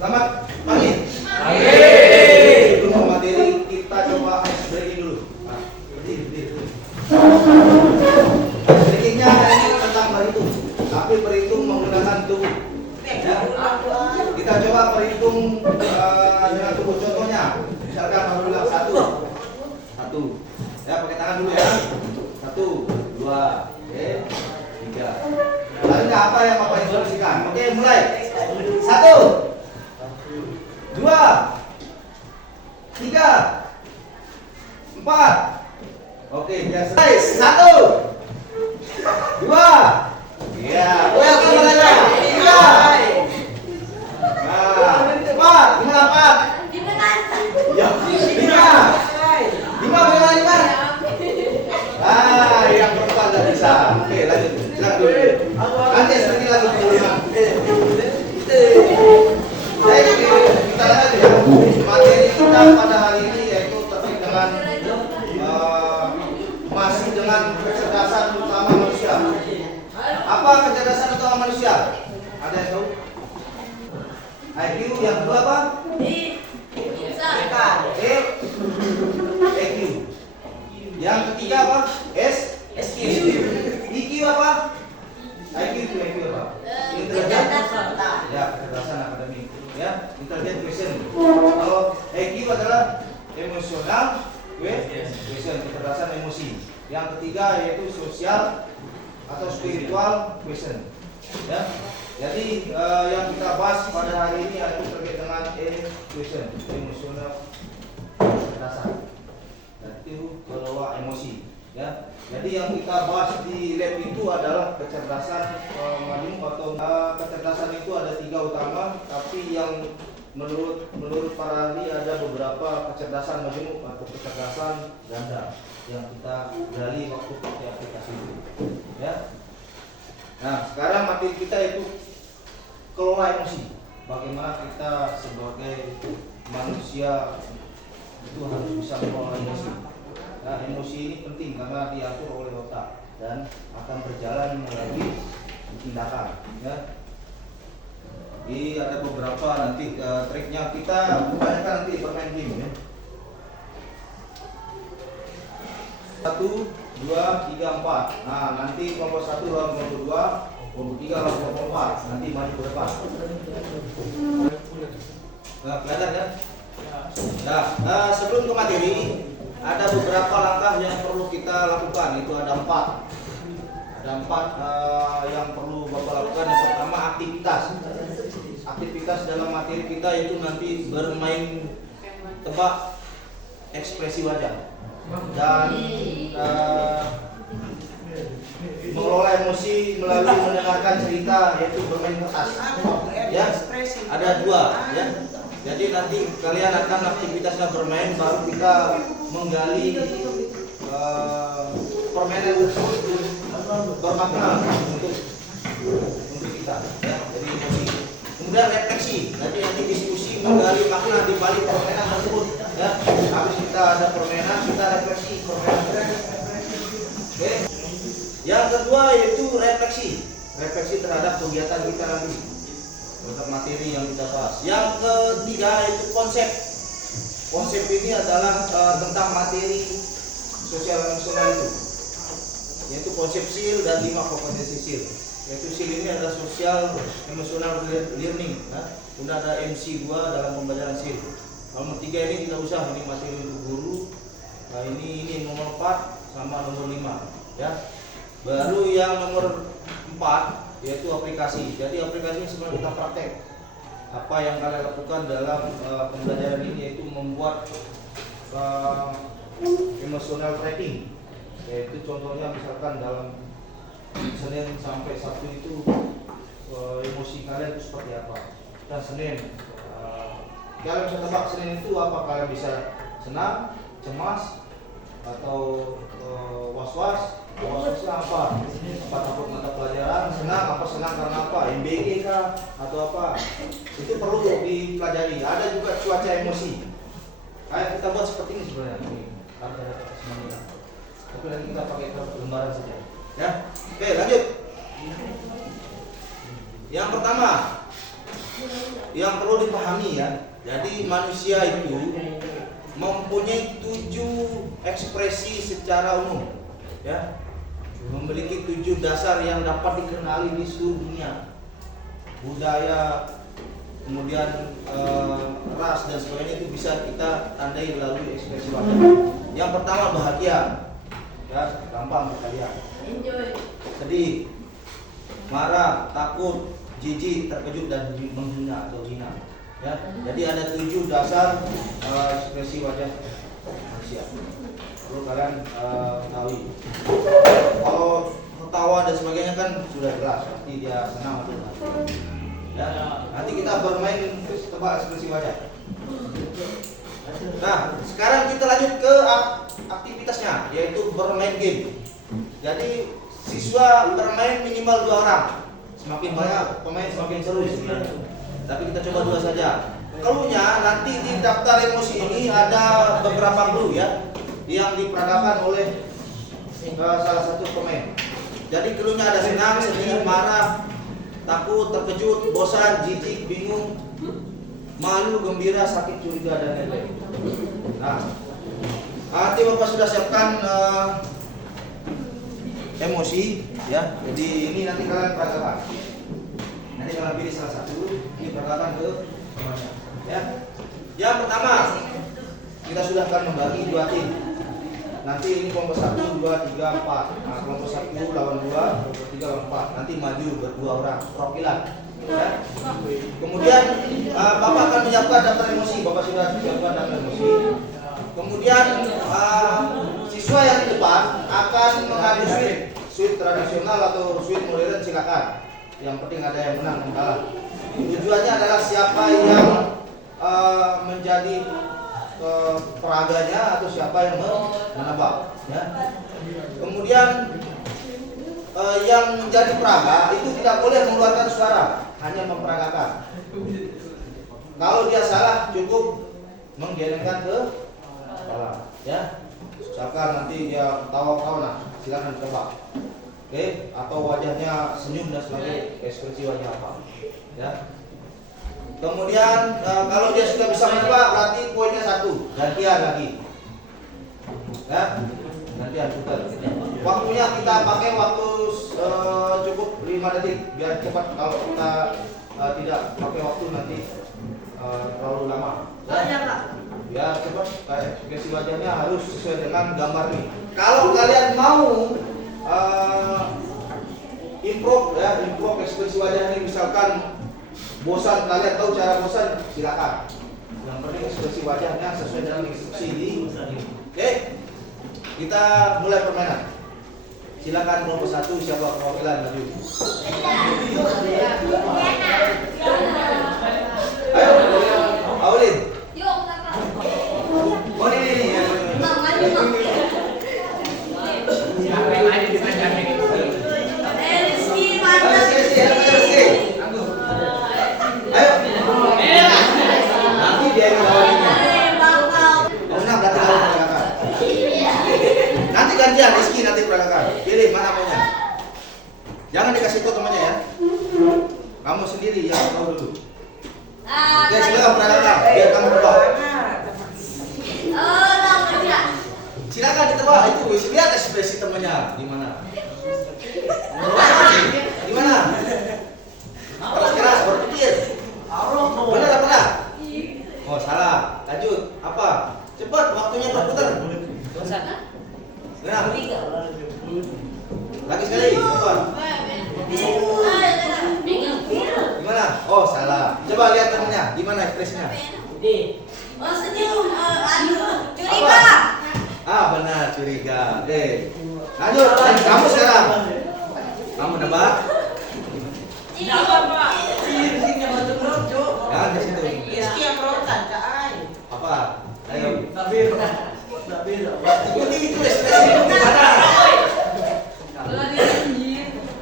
Selamat pagi. Pagi. Sebelum materi kita coba ice breaking dulu. Nah, berdiri. Ice breakingnya ini tentang berhitung, tapi berhitung menggunakan tubuh. Ya. Kita coba berhitung dengan tubuh. Contohnya, misalkan baru bilang satu. Ya, pakai tangan dulu ya. 1, 2, 3. Lalu apa yang Bapak instruksikan? Oke, mulai. 1, 2, 3, 4. Oke, biar selesai. 1, 2. Ya, welcome mereka. 3. Nah, 4. Gimana 4? Ya, 5. 5 bagaimana 5? Ah, yang perempuan nggak bisa. Oke, lanjut. Silakan dulu. Nanti seperti lagi pengulangan. Jadi kita lihat ya, materi kita pada hari ini yaitu terkait dengan masih dengan kecerdasan utama manusia. Apa kecerdasan utama manusia? Ada yang tahu? IQ, yang kedua apa? EQ. Yang ketiga apa? SQ. EQ apa? IQ itu EQ apa? Intelijen. Ya, kecerdasan akademik. Ya, intelligent question. Kalau EQ adalah emosional question, kecerdasan emosi. Yang ketiga yaitu sosial atau spiritual question. Ya. Jadi yang kita bahas pada hari ini adalah terkait dengan question, emosional kecerdasan. Dan itu kelola emosi. Ya. Jadi yang kita bahas di lab itu adalah kecerdasan majmuk atau kecerdasan itu ada 3 utama, tapi yang menurut para ahli ada beberapa kecerdasan majmuk atau kecerdasan ganda yang kita gali waktu pakai aplikasi itu. Ya. Nah, sekarang materi kita itu kelola emosi. Bagaimana kita sebagai manusia itu harus bisa mengelola emosi. Nah, emosi ini penting karena diatur oleh otak dan akan berjalan melalui tindakan. Ya. Jadi ada beberapa nanti triknya, kita kebanyakan nanti bermain game ya. 1, 2, 3, 4. Nah, nanti kelompok 1 lawan kelompok 2, kelompok 3 lawan kelompok 4. Nanti maju ke depan. Nah, kelihatan ya? Nah, sebelum ke materi ada beberapa langkah yang perlu kita lakukan. Itu ada 4. Ada 4 yang perlu Bapak lakukan. Yang pertama aktivitas. Aktivitas dalam materi kita itu nanti bermain tebak ekspresi wajah dan mengelola emosi melalui mendengarkan cerita, yaitu bermain kertas. Ya, ada 2 ya. Jadi nanti kalian akan aktivitasnya bermain, baru kita menggali permainan tersebut bermakna untuk kita. Ya, jadi emosi. Kemudian refleksi. Nanti diskusi menggali makna di balik permainan tersebut. Ya, habis kita ada permainan, kita refleksi permainan. Oke. Yang kedua yaitu refleksi. Refleksi terhadap kegiatan kita nanti. Untuk materi yang kita bahas. Yang ketiga yaitu konsep. Konsep ini adalah tentang materi sosial emosional itu, yaitu konsep SIL dan 5 kompetensi SIL. Yaitu SIL ini adalah social emotional learning. Nah, kemudian ada MC2 dalam pembelajaran SIL. Nomor 3 ini tidak usah, ini materi untuk guru. Nah, ini nomor 4 sama nomor 5. Ya. Baru yang nomor 4 yaitu aplikasi. Jadi aplikasi sebenarnya kita praktek. Apa yang kalian lakukan dalam pembelajaran ini yaitu membuat emotional tracking. Yaitu contohnya misalkan dalam Senin sampai Sabtu itu emosi kalian itu seperti apa. Dan Senin kalian bisa tebak Senin itu apa, kalian bisa senang, cemas, atau was-was. Was-wasnya apa? Apa takut mata pelajaran, senang, apa senang karena apa? MBG kah atau apa? Itu perlu dipelajari. Ada juga cuaca emosi. Kayak kita buat seperti ini sebenarnya. Ini ada semuanya. Tapi nanti kita pakai lembaran saja. Ya. Oke, lanjut. Yang pertama, yang perlu dipahami ya. Jadi manusia itu mempunyai 7 ekspresi secara umum, ya. Memiliki 7 dasar yang dapat dikenali di seluruh dunia. Budaya, kemudian ras dan sebagainya itu bisa kita tandai melalui ekspresi wajah. Yang pertama bahagia, ya, gampang kalian. Sedih, marah, takut, jijik, terkejut dan menghina atau hina. Ya, jadi ada 7 dasar ekspresi wajah manusia. Perlu kalian ketahui. Kalau ketawa dan sebagainya kan sudah jelas, pasti dia senang atau tidak. Ya, nanti kita bermain tebak ekspresi wajah. Nah, sekarang kita lanjut ke aktivitasnya, yaitu bermain game. Jadi siswa bermain minimal 2 orang. Semakin banyak pemain semakin seru sebenarnya. Tapi kita coba 2 saja. Clue-nya nanti di daftar emosi ini ada beberapa clue ya, yang diperagakan oleh salah satu pemain. Jadi clue-nya ada senang, sedih, marah, takut, terkejut, bosan, jijik, bingung, malu, gembira, sakit, curiga, dan lain-lain. Nah, nanti Bapak sudah siapkan emosi ya. Jadi ini nanti kalian peragakan. Nanti kalian pilih salah satu, ini peragakan ke semuanya. Ya. Yang pertama, kita sudah akan membagi 2 tim. Nanti ini kelompok 1, 2, 3, 4. Nah, kelompok 1 lawan 2, kelompok 3 lawan 4. Nanti maju berdua orang, perwakilan. Ya. Kemudian Bapak akan menyiapkan daftar emosi. Bapak sudah siapkan daftar emosi. Kemudian siswa yang di depan akan mengadu suite tradisional atau suite modern, silakan. Yang penting ada yang menang dan kalah. Tujuannya adalah siapa yang menjadi peraganya atau siapa yang menebak. Ya. Kemudian yang menjadi peraga itu tidak boleh mengeluarkan suara, hanya memperagakan. Kalau dia salah cukup menggelengkan ke kepala, ya. Misalkan nanti dia tawa-tawa, nah silakan coba. Oke, atau wajahnya senyum dan sebagainya, ekspresi wajah apa, ya. Kemudian kalau dia sudah bisa menebak berarti poinnya 1, gantian lagi, ya, gantian putar. Waktunya kita pakai waktu cukup 5 detik biar cepat. Kalau kita tidak pakai waktu nanti terlalu lama. Ya cepat, ekspresi wajahnya harus sesuai dengan gambar nih. Kalau kalian mau improve ya, improve ekspresi wajah ini, misalkan bosan, kalian tahu cara bosan, silakan. Yang penting ekspresi wajahnya sesuai dengan instruksi di sini. Oke, kita mulai permainan. Silakan kelompok 1, siapa perwakilan maju. Ayo, Aulin. Oh ini ya. Nanti gantian, Rizky nanti peragakan. Pilih mana maunya. Jangan dikasih tahu temannya ya. Kamu sendiri yang tahu dulu. Oke, silakan peragakan. Biar kamu tebak. Silakan ditebak, itu lihat ekspresi temannya gimana. Gimana? Harus keras berpikir. Benar apa enggak? Oh salah. Lanjut. Apa? Cepat, waktunya berputar. Nah. Lagi sekali. Cepat. Gimana? Oh salah. Coba lihat temannya. Gimana ekspresinya? Oh senyum. Curiga. Ah benar, curiga. Oke. Lanjut. Kamu sekarang. Kamu nebak. Ya, di situ. Apa? Ayo. Itu ekspresi gimana?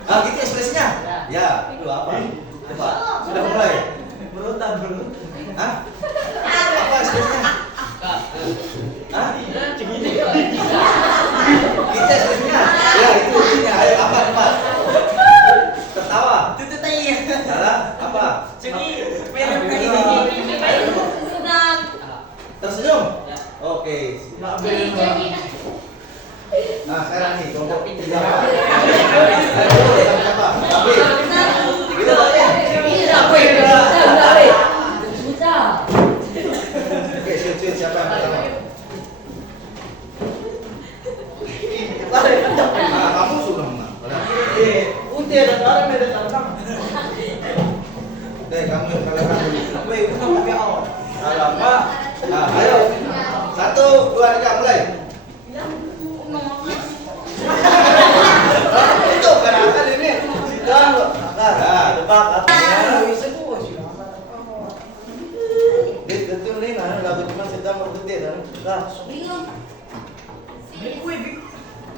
Ah, gitu ekspresinya? Ya, itu apa? Coba. Sudah mulai. Hah? Apa ekspresinya? Hah? Gitu ekspresinya? Ya, itu intinya. Ayo, apa? Tertawa. Salah? Apa? kamu yang kelihatan dulu. Alamak. Nah, ayo. 1, 2, 3, mulai. Itu gerakan ini. Sidang loh. Nah, tebak apa? Betul nih, nah, lagu cuma sedang bergede kan. Nah, Bingung.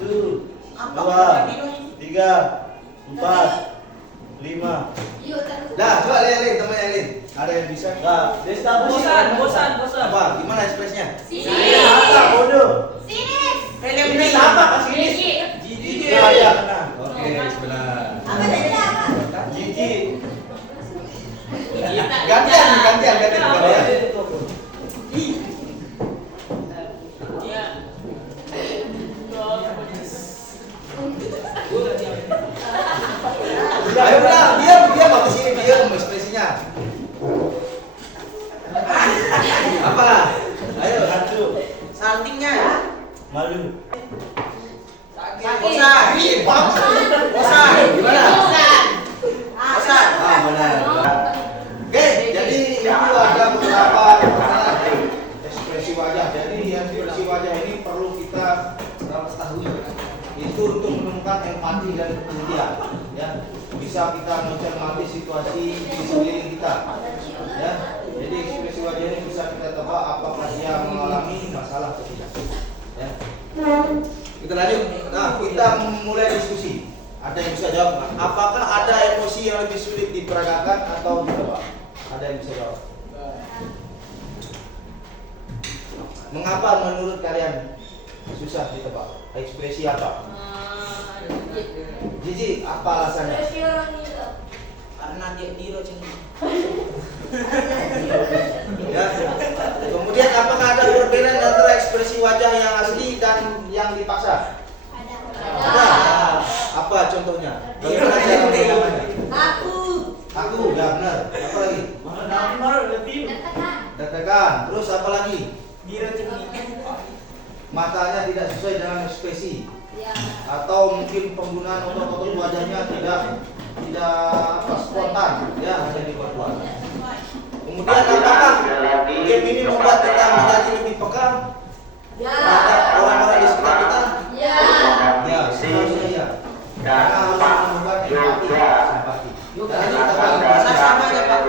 tuh. 2, 3, 4, 5. Dah, coba lihat temannya Lin. Ada yang bisa? Enggak. Desta Bosan. Apa? Gimana ekspresinya? Sini. Apa bodoh? Sini. Ini apa kasih ini? Gigi. Ya, ya. Nah, oke, sebelah. Apa tadi apa? Gigi. Gantian. Ayo bilang, diam bagus ini, diam ekspresinya. Apa? Ayo, satu. Saltingnya ya. Malu. Bosan. Bosan. Gimana? Bosan. Ah, benar. Oke, jadi itu ada beberapa ekspresi wajah. Jadi ekspresi wajah ini perlu kita ketahui. Itu untuk menemukan empati dan kepedulian. Ya, bisa kita mencermati situasi di sekeliling kita. Ya, jadi ekspresi wajah ini bisa kita tebak apakah dia mengalami masalah atau tidak. Ya. Kita lanjut. Nah, kita mulai diskusi. Ada yang bisa jawab nggak? Apakah ada emosi yang lebih sulit diperagakan atau ditebak? Ada yang bisa jawab? Mengapa menurut kalian susah ditebak? Ekspresi apa? Jiji, apa alasannya? Karena dia diro cengeng. Ya. Kemudian apakah ada perbedaan antara ekspresi wajah yang asli dan yang dipaksa? Ada. Apa contohnya? Bagaimana cara mengenalnya? Aku, ya benar. Apa lagi? Deg-degan. Terus apa lagi? Diro cengeng. Matanya tidak sesuai dengan ekspresi. Atau mungkin penggunaan otot-otot wajahnya tidak spontan, ya hanya dibuat-buat. Kemudian apakah game ini membuat kita menjadi lebih peka terhadap orang-orang di sekitar kita? Ya, seharusnya iya. Karena harus menemukan empati, simpati. Dan ini kita bahas Sama aja, Pak.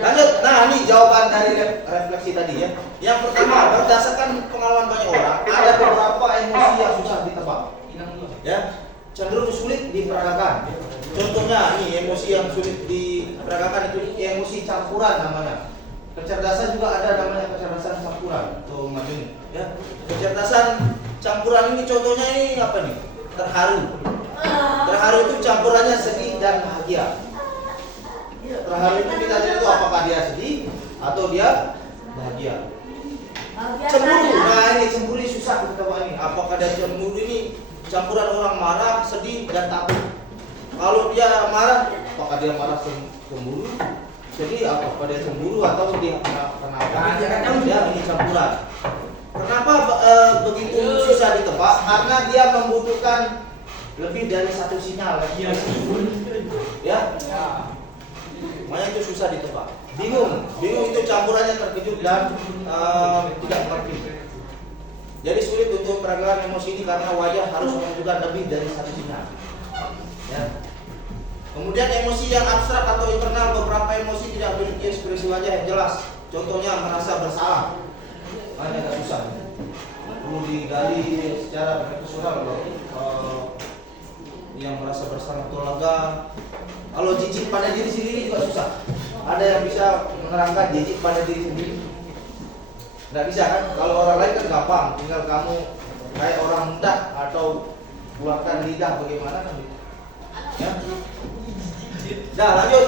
Lanjut. Nah, ini jawaban dari refleksi tadi ya. Yang pertama, berdasarkan pengalaman banyak orang, ada beberapa emosi yang susah ditebak. Ya, cenderung sulit diperagakan. Contohnya nih, emosi yang sulit diperagakan itu emosi campuran namanya. Kecerdasan juga ada namanya kecerdasan campuran. Tuh Majun, ya. Kecerdasan campuran ini contohnya ini apa nih? Terharu. Terharu itu campurannya sedih dan bahagia. Terharu itu kita lihat itu apakah dia sedih atau dia bahagia. Cemburu, nah ini cemburu ini susah kita tebak ini. Apakah dia cemburu ini campuran orang marah, sedih dan takut. Kalau dia marah, apakah dia marah cemburu? Jadi apakah dia cemburu atau dia kenapa? Dia ini campuran. Kenapa begitu susah ditebak? Karena dia membutuhkan lebih dari satu sinyal. Ya. Makanya itu susah ditebak. Bingung itu campurannya terkejut dan tidak mengerti. Jadi sulit untuk peragakan emosi ini karena wajah harus menunjukkan lebih dari satu sinyal. Ya. Kemudian emosi yang abstrak atau internal, beberapa emosi tidak memiliki ekspresi wajah yang jelas. Contohnya merasa bersalah. Makanya agak susah. Perlu digali secara personal loh. Yang merasa bersalah atau lega. Kalau jijik pada diri sendiri juga susah. Ada yang bisa menerangkan jijik pada diri sendiri? Nggak bisa kan? Kalau orang lain kan gampang. Tinggal kamu kayak orang muda atau keluarkan lidah bagaimana kan? Ya. Nah lanjut.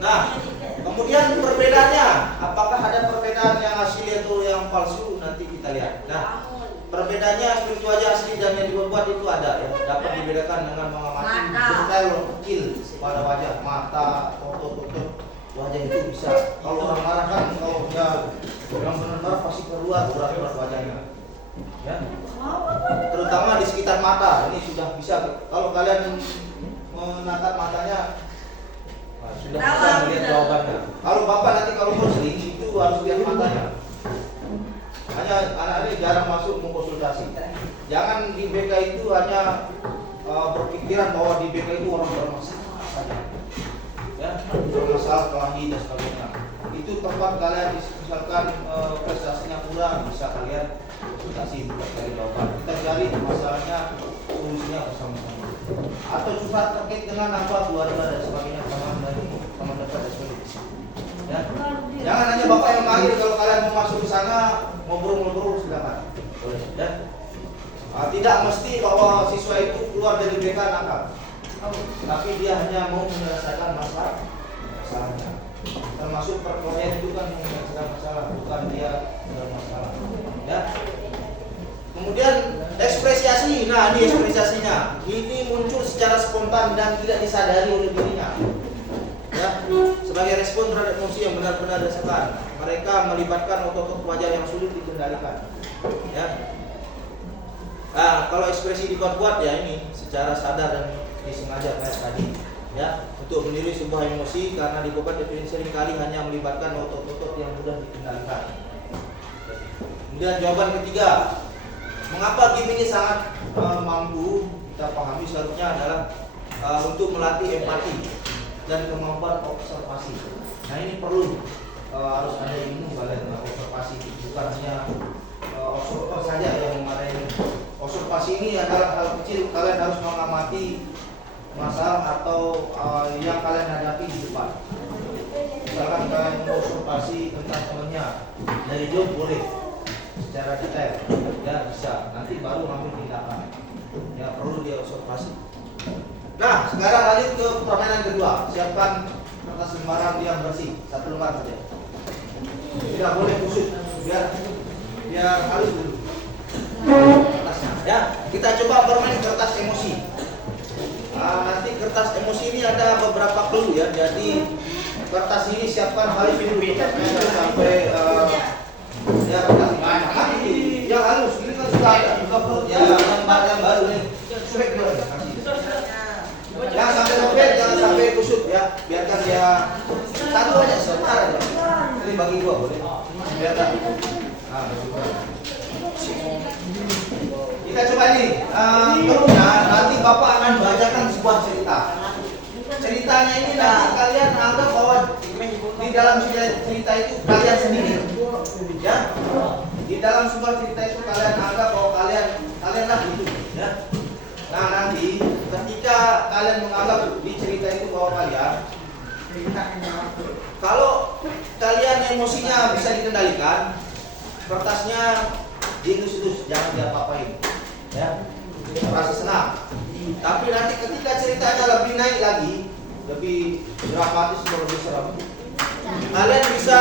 Nah kemudian perbedaannya. Apakah ada perbedaan yang asli atau yang palsu? Nanti kita lihat. Nah perbedaannya ekspresi wajah asli dan yang dibuat itu ada ya. Dapat dibedakan dengan mengamati detail kecil pada wajah, mata, otot wajah itu bisa. Kalau orang marah kan kalau dia yang benar-benar pasti keluar urat-urat wajahnya. Ya. Terutama di sekitar mata ini sudah bisa. Kalau kalian menatap matanya, sudah bisa melihat jawabannya. Kalau bapak nanti kalau counseling itu harus lihat matanya. Hanya anak ini jarang masuk mengkonsultasi. Jangan di BK itu hanya berpikiran bahwa di BK itu orang bermasalah saja. Ya, bermasalah kelahi dan sebagainya. Itu tempat kalian misalkan prestasinya kurang, bisa kalian konsultasi untuk cari jawaban. Kita cari masalahnya, solusinya bersama-sama. Atau curhat terkait dengan apa keluarga dan sebagainya, teman dekat dan sebagainya. Ya. Jangan hanya bapak yang manggil, kalau kalian mau masuk ke sana ngobrol-ngobrol silakan. Boleh. Ya. Tidak mesti bahwa siswa itu keluar dari BK nakal, tapi dia hanya mau menyelesaikan masalahnya. Termasuk perkelahian itu kan menyelesaikan masalah, bukan dia bermasalah. Ya. Kemudian ekspresiasi, nah ini ekspresiasinya, ini muncul secara spontan dan tidak disadari oleh dirinya. Ya, sebagai respon terhadap emosi yang benar-benar dirasakan, mereka melibatkan otot-otot wajah yang sulit dikendalikan. Ya. Nah, kalau ekspresi dibuat-buat ya ini secara sadar dan disengaja kayak tadi. Ya, untuk meniru sebuah emosi karena dibuat seringkali hanya melibatkan otot-otot yang mudah dikendalikan. Kemudian jawaban ketiga, mengapa game ini sangat mampu kita pahami seharusnya adalah untuk melatih empati dan kemampuan observasi. Nah ini perlu harus ada ilmu kalian observasi, bukan hanya observer saja yang memarahi. Observasi ini adalah hal kecil, kalian harus mengamati masalah atau yang kalian hadapi di depan. Misalkan kalian mengobservasi tentang temannya dari jauh boleh, secara detail, ya bisa. Nanti baru ngambil tindakan. Ya perlu diobservasi. Nah, sekarang lanjut ke permainan kedua. Siapkan kertas lembaran yang bersih, 1 lembar saja. Tidak boleh kusut, biar halus dulu kertasnya. Ya, kita coba bermain kertas emosi. Nanti kertas emosi ini ada beberapa clue ya. Jadi kertas ini siapkan halus dulu kertasnya sampai ya kertas yang halus ini kan sudah ada. Ya yang baru nih. Sudah jangan sampai robek, jangan sampai kusut ya. Biarkan dia satu aja, sebentar aja. Ini bagi 2 boleh. Biarkan. Kita coba ini. Terusnya nanti Bapak akan bacakan sebuah cerita. Ceritanya ini nanti kalian anggap bahwa di dalam cerita itu kalian sendiri. Ya. Di dalam sebuah cerita itu kalian anggap bahwa kalianlah itu, ya. Nah, nanti ketika kalian menganggap di cerita itu bahwa kalau kalian emosinya bisa dikendalikan, kertasnya dielus-elus, jangan diapa-apain. Ya. Merasa senang. Tapi nanti ketika ceritanya lebih naik lagi, lebih dramatis, lebih serem, kalian bisa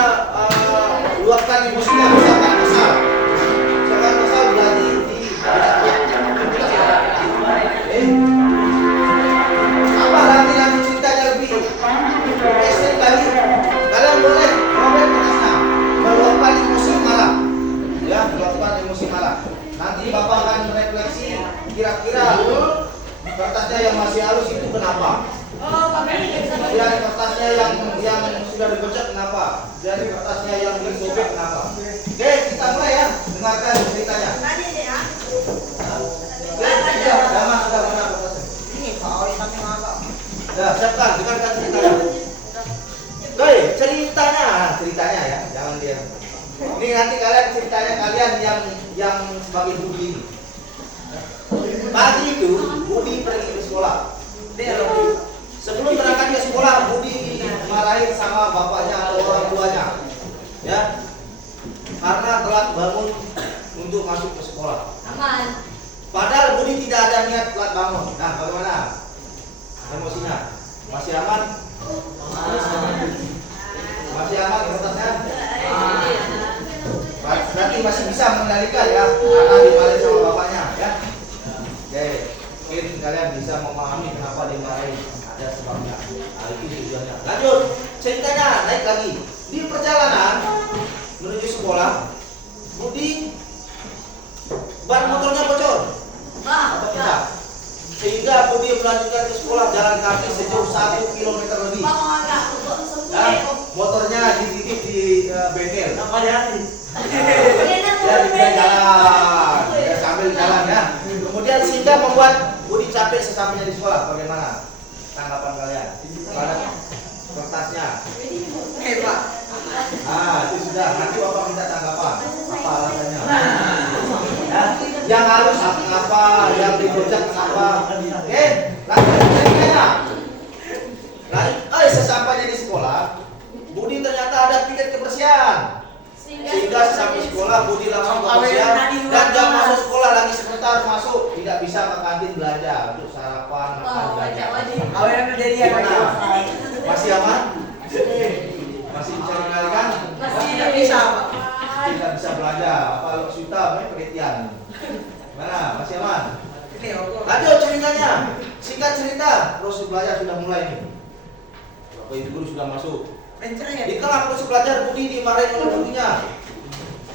luapkan emosinya, misalkan kesal berarti apa nanti ceritanya lebih ekstrim lagi, kalian boleh robek kertasnya, meluapkan emosi marah, ya, meluapkan emosi marah. Nanti Bapak akan refleksi kira-kira kertasnya yang masih halus itu kenapa? Kemudian kertasnya yang sudah dibocor kenapa? Dan kertasnya yang disobek kenapa? Oke, kita mulai ya, dengarkan ceritanya. Oke, sudah mas, sudah mana kertasnya? Ini kalau sampai ngapa? Ya, siapkan, dengarkan ceritanya. Oke, ceritanya ya, jangan dia. Ini nanti kalian yang sebagai Budi ini. Pagi itu Budi pergi ke sekolah. Sebelum berangkat ke sekolah, Budi dimarahin sama bapaknya atau orang tuanya, ya, karena telat bangun untuk masuk ke sekolah. Aman. Padahal Budi tidak ada niat telat bangun. Nah, bagaimana emosinya? Masih aman? Masih aman kertasnya? Berarti masih bisa mengendalikan ya, karena dimarahin sama bapaknya, ya. Oke, mungkin kalian bisa memahami kenapa dimarahin. Ada sebabnya. Nah, itu tujuannya. Lanjut, ceritanya naik lagi. Di perjalanan menuju sekolah, Budi ban motornya bocor. Apa tidak? Sehingga Budi lanjutkan ke sekolah jalan kaki sejauh 1 kilometer lebih. Ya, motornya dititip di bengkel. Ya, bisa jalan, ya sambil jalan ya. Kemudian sehingga membuat Budi capek sesampainya di sekolah. Bagaimana tanggapan kalian? Pada kertasnya. Hebat. Itu sudah. Nanti Bapak minta tanggapan. Apa alasannya? Ya, yang halus kenapa? Yang dibocak kenapa? Oke, lanjut ya. Lanjut. Sesampainya di sekolah, Budi ternyata ada tiket kebersihan. Sehingga sampai sekolah Budi langsung kebersihan dan jam masuk sekolah lagi sebentar masuk, tidak bisa ke kantin belanja untuk sarapan makan belanja. Gimana? Masih aman? Masih bisa dikalikan? Tidak bisa, Pak. Tidak bisa belanja. Apa lo suta penelitian? Mana? Masih aman? Lanjut ceritanya. Singkat cerita, proses belajar sudah mulai nih. Bapak Ibu guru sudah masuk. Di tengah proses belajar Budi dimarahin oleh gurunya.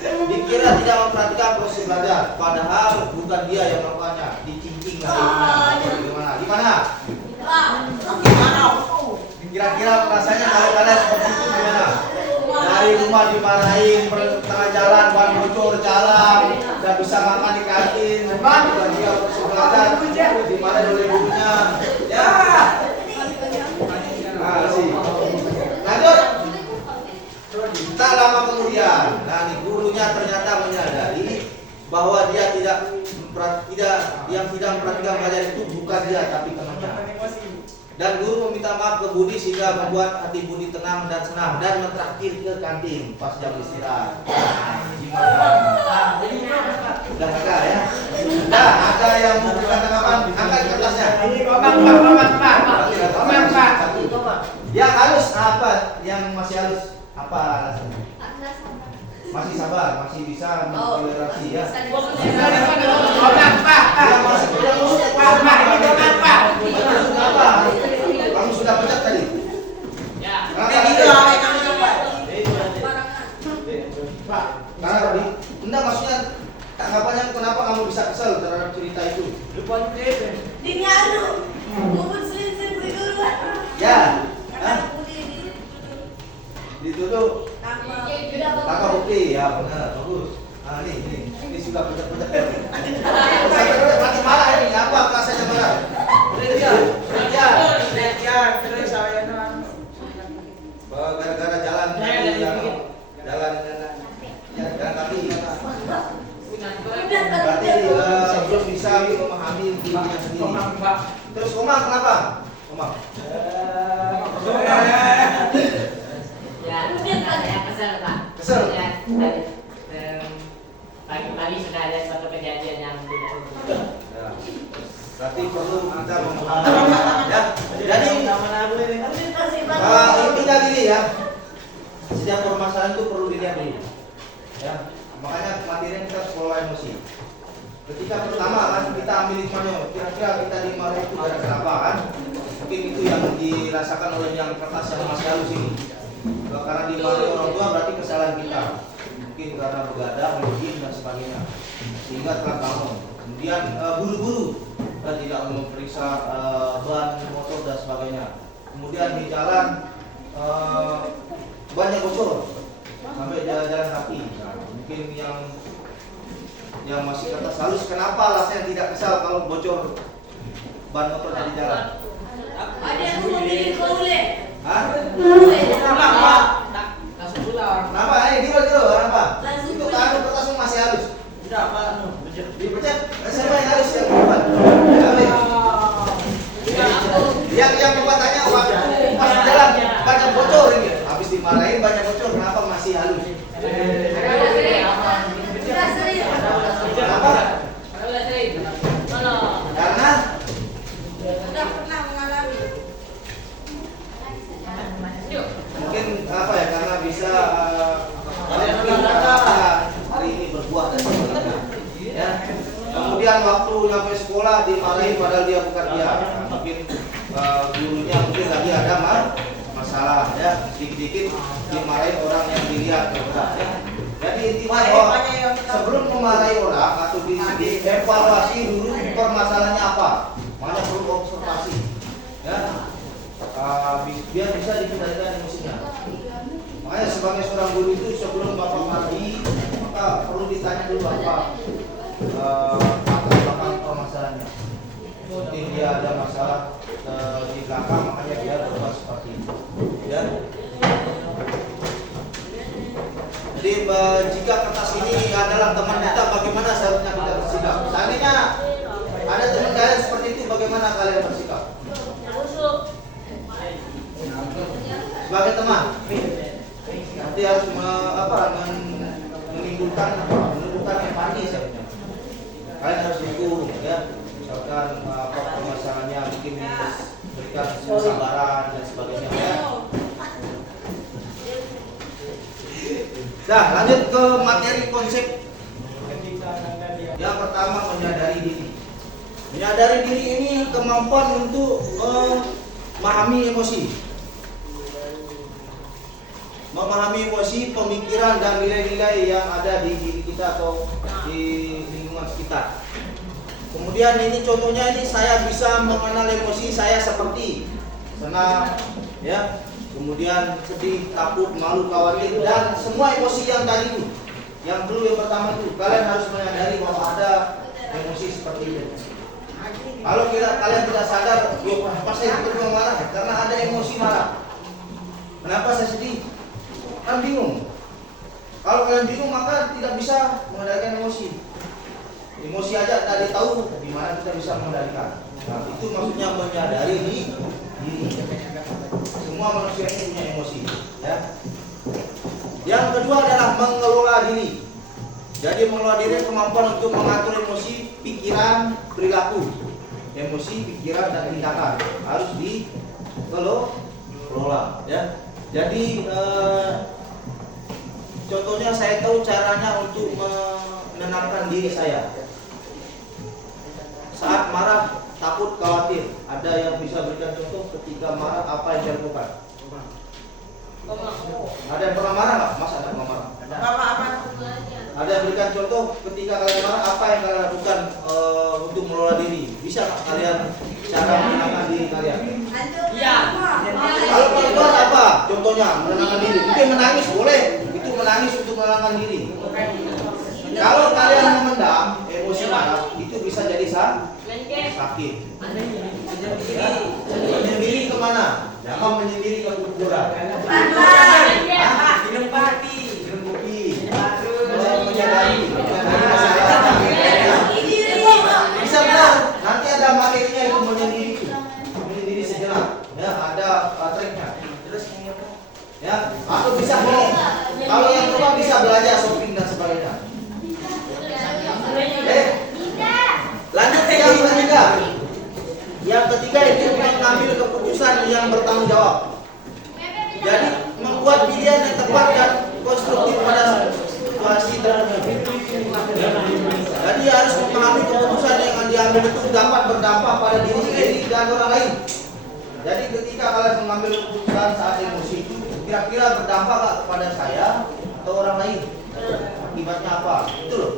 Dikira tidak memperhatikan proses belajar, padahal bukan dia yang melakukannya. Dicincing lagi gimana? Kira-kira rasanya kalau kalian seperti itu gimana? Dari rumah dimarahin, tengah jalan ban bocor jalan, tidak bisa makan di kantin, bukan dia proses belajar, dimarahin oleh gurunya. Ya. Lanjut. Tak lama kemudian, gurunya ternyata menyadari bahwa dia tidak memperhatikan belajar itu bukan dia tapi temannya. Dan guru meminta maaf ke Budi sehingga membuat hati Budi tenang dan senang dan mentraktir ke kantin pas jam istirahat. Udah enggak ya? Nah, ada yang mau tanggapan? Angkat kertasnya. Yang halus apa? Yang masih halus apa alasannya? Masih sabar, masih bisa mentoleransi ya. Yang masih kamu sudah pecat tadi? Ya. Karena tadi, enggak maksudnya tanggapannya kenapa kamu bisa kesel terhadap cerita itu? Ya. Dituduh. Kakak bukti ya benar bagus. Ini sudah pecat-pecat. Saya mati marah ini apa rasanya marah? Gara-gara jalan kaki. Berarti belum bisa memahami dirinya sendiri. Terus Komang kenapa? Komang. Saya kesel Pak. Kesel? Pagi-pagi sudah ada suatu kejadian yang tidak Ya. Berarti perlu kita memahami ya. Jadi intinya gini ya. Setiap permasalahan itu perlu dilihat dulu. Ya. Makanya materi kita sekolah emosi. Ketika pertama kan kita ambil hikmahnya, kira-kira kita dimarahin itu gara-gara apa kan? Mungkin itu yang dirasakan oleh yang kertas yang masih halus ini. Karena dimarahin orang tua berarti kesalahan kita. Mungkin karena begadang, mungkin dan sebagainya. Sehingga telah bangun. Kemudian buru-buru tidak memeriksa ban motor dan sebagainya. Kemudian di jalan banyak bocor sampai jalan kaki. Nah, mungkin yang masih kertas halus, kenapa alasannya tidak kesal kalau bocor ban motor di jalan? Ada yang memilih boleh. Hah? Kenapa? Langsung pulang. Kenapa? Dulu kenapa? Langsung Itu pulang. kan kertasmu masih halus. Tidak, Pak. Dipecat? Siapa yang halus yang membuat? Yang membuatannya pas di jalan banyak bocor ini. Habis dimarahin banyak bocor, kenapa masih halus? Kenapa? Karena Sudah pernah mengalami. mungkin apa ya? Karena bisa hari ini berbuah dan sebagainya. Ya. Kemudian waktu nyampe sekolah dimarahin padahal dia bukan dia. Mungkin gurunya mungkin lagi ada masalah ya. Dikit-dikit dimarahin orang yang dilihat ya. Jadi intinya sebelum memarahi orang atau dievaluasi dulu permasalahannya apa. Makanya perlu observasi, ya. Biar bisa dikendalikan emosinya. Makanya sebagai seorang guru itu sebelum bapak pergi, maka perlu ditanya dulu apa latar belakang permasalahannya. Mungkin dia ada masalah di belakang, makanya dia berbuat seperti itu. Ya. Jadi jika kertas ini adalah teman kita, bagaimana seharusnya kita bersikap? Seandainya ada teman kalian seperti itu, bagaimana kalian bersikap? Sebagai teman, nanti harus menimbulkan empati seharusnya. Kalian harus dukung, ya. Misalkan permasalahannya mungkin berikan kesabaran dan sebagainya, ya. Nah, lanjut ke materi konsep. Yang pertama, menyadari diri. Menyadari diri ini kemampuan untuk memahami emosi. Memahami emosi, pemikiran dan nilai-nilai yang ada di diri kita atau di lingkungan sekitar. Kemudian ini contohnya, ini saya bisa mengenal emosi saya seperti senang, ya. Kemudian sedih, takut, malu, khawatir, dan semua emosi yang tadi itu. Yang dulu yang pertama itu, kalian harus menyadari bahwa ada emosi seperti itu. Kalau kalian tidak sadar, pas saya itu marah, karena ada emosi marah. Kenapa saya sedih? Kan bingung. Kalau kalian bingung, maka tidak bisa mengendalikan emosi. Emosi aja tadi tahu, di mana kita bisa mengendalikan. Nah, itu maksudnya menyadari diri. Semua manusia ini punya emosi, ya. Yang kedua adalah mengelola diri. Jadi mengelola diri kemampuan untuk mengatur emosi, pikiran, perilaku. Emosi, pikiran, dan tindakan harus dikelola, ya. Jadi contohnya saya tahu caranya untuk menenangkan diri saya. Saat marah, takut, khawatir, ada yang bisa berikan contoh ketika marah apa yang saya lakukan? Ada yang pernah marah nggak? Mas, ada pernah marah? Ada yang berikan contoh ketika kalian marah apa yang kalian lakukan untuk mengelola diri? Bisa nggak kalian cara menenangkan diri kalian? Iya. Kalau perempuan apa? Contohnya menenangkan diri. Mungkin menangis boleh. Itu menangis untuk menenangkan diri. Kalau kalian memendam emosi marah, itu bisa jadi sakit. Menyendiri kemana? Jangan menyendiri ke kuburan. Minum pati. Minum kopi. Menyadari masalah. Bisa benar. Nanti ada materinya itu menyendiri sejenak. Ya, ada treknya. Terus ya, atau bisa nih. Kalau yang kedua bisa belajar shopping dan sebagainya. Lanjut yang ketiga. Yang ketiga itu mengambil keputusan yang bertanggung jawab. Jadi membuat pilihan yang tepat dan konstruktif pada situasi tertentu. Jadi harus memahami keputusan yang akan diambil itu dapat berdampak pada diri sendiri dan orang lain. Jadi ketika kalian mengambil keputusan saat emosi, kira-kira berdampak nggak kepada saya atau orang lain? Akibatnya apa? Itu loh.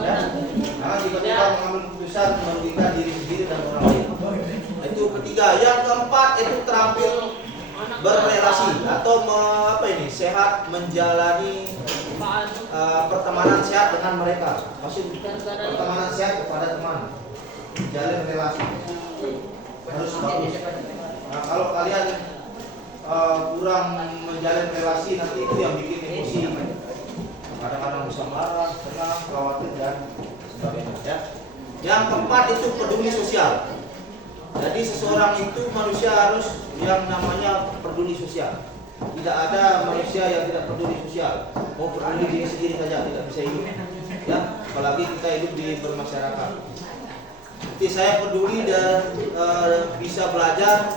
Ya. Nah, jika kita mengambil keputusan merugikan diri sendiri dan orang lain. Itu ketiga. Yang keempat itu terampil berrelasi atau sehat menjalani pertemanan sehat dengan mereka. Maksud pertemanan sehat kepada teman, jalin relasi harus bagus. Nah, kalau kalian kurang menjalin relasi, nanti itu yang bikin emosi. Kadang-kadang bisa marah, senang, khawatir dan sebagainya. Ya. Yang keempat itu peduli sosial. Jadi seseorang itu manusia harus yang namanya peduli sosial. Tidak ada manusia yang tidak peduli sosial. Mau peduli diri sendiri saja tidak bisa hidup. Ya, apalagi kita hidup di bermasyarakat. Jadi saya peduli dan bisa belajar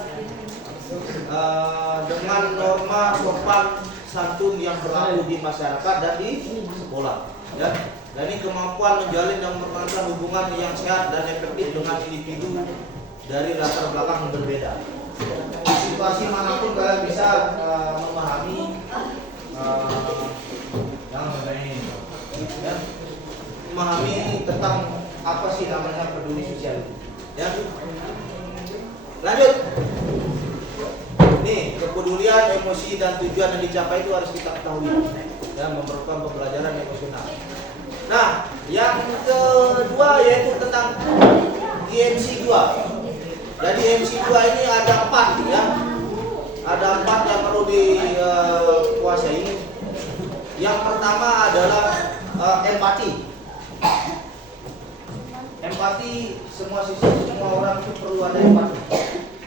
dengan norma sopan santun yang berlaku di masyarakat dan di sekolah. Ya. Dan ini kemampuan menjalin dan mempertahankan hubungan yang sehat dan efektif dengan individu dari latar belakang yang berbeda. Di situasi manapun kalian bisa memahami memahami tentang apa sih namanya peduli sosial. Ya. kepedulian, emosi dan tujuan yang dicapai itu harus kita ketahui. Ya, memerlukan pembelajaran emosional. Nah, yang kedua yaitu tentang IMC 2. Jadi IMC 2 ini ada 4 ya. Ada 4 yang perlu dikuasai. Yang pertama adalah empati. Empati, semua orang itu perlu ada empati.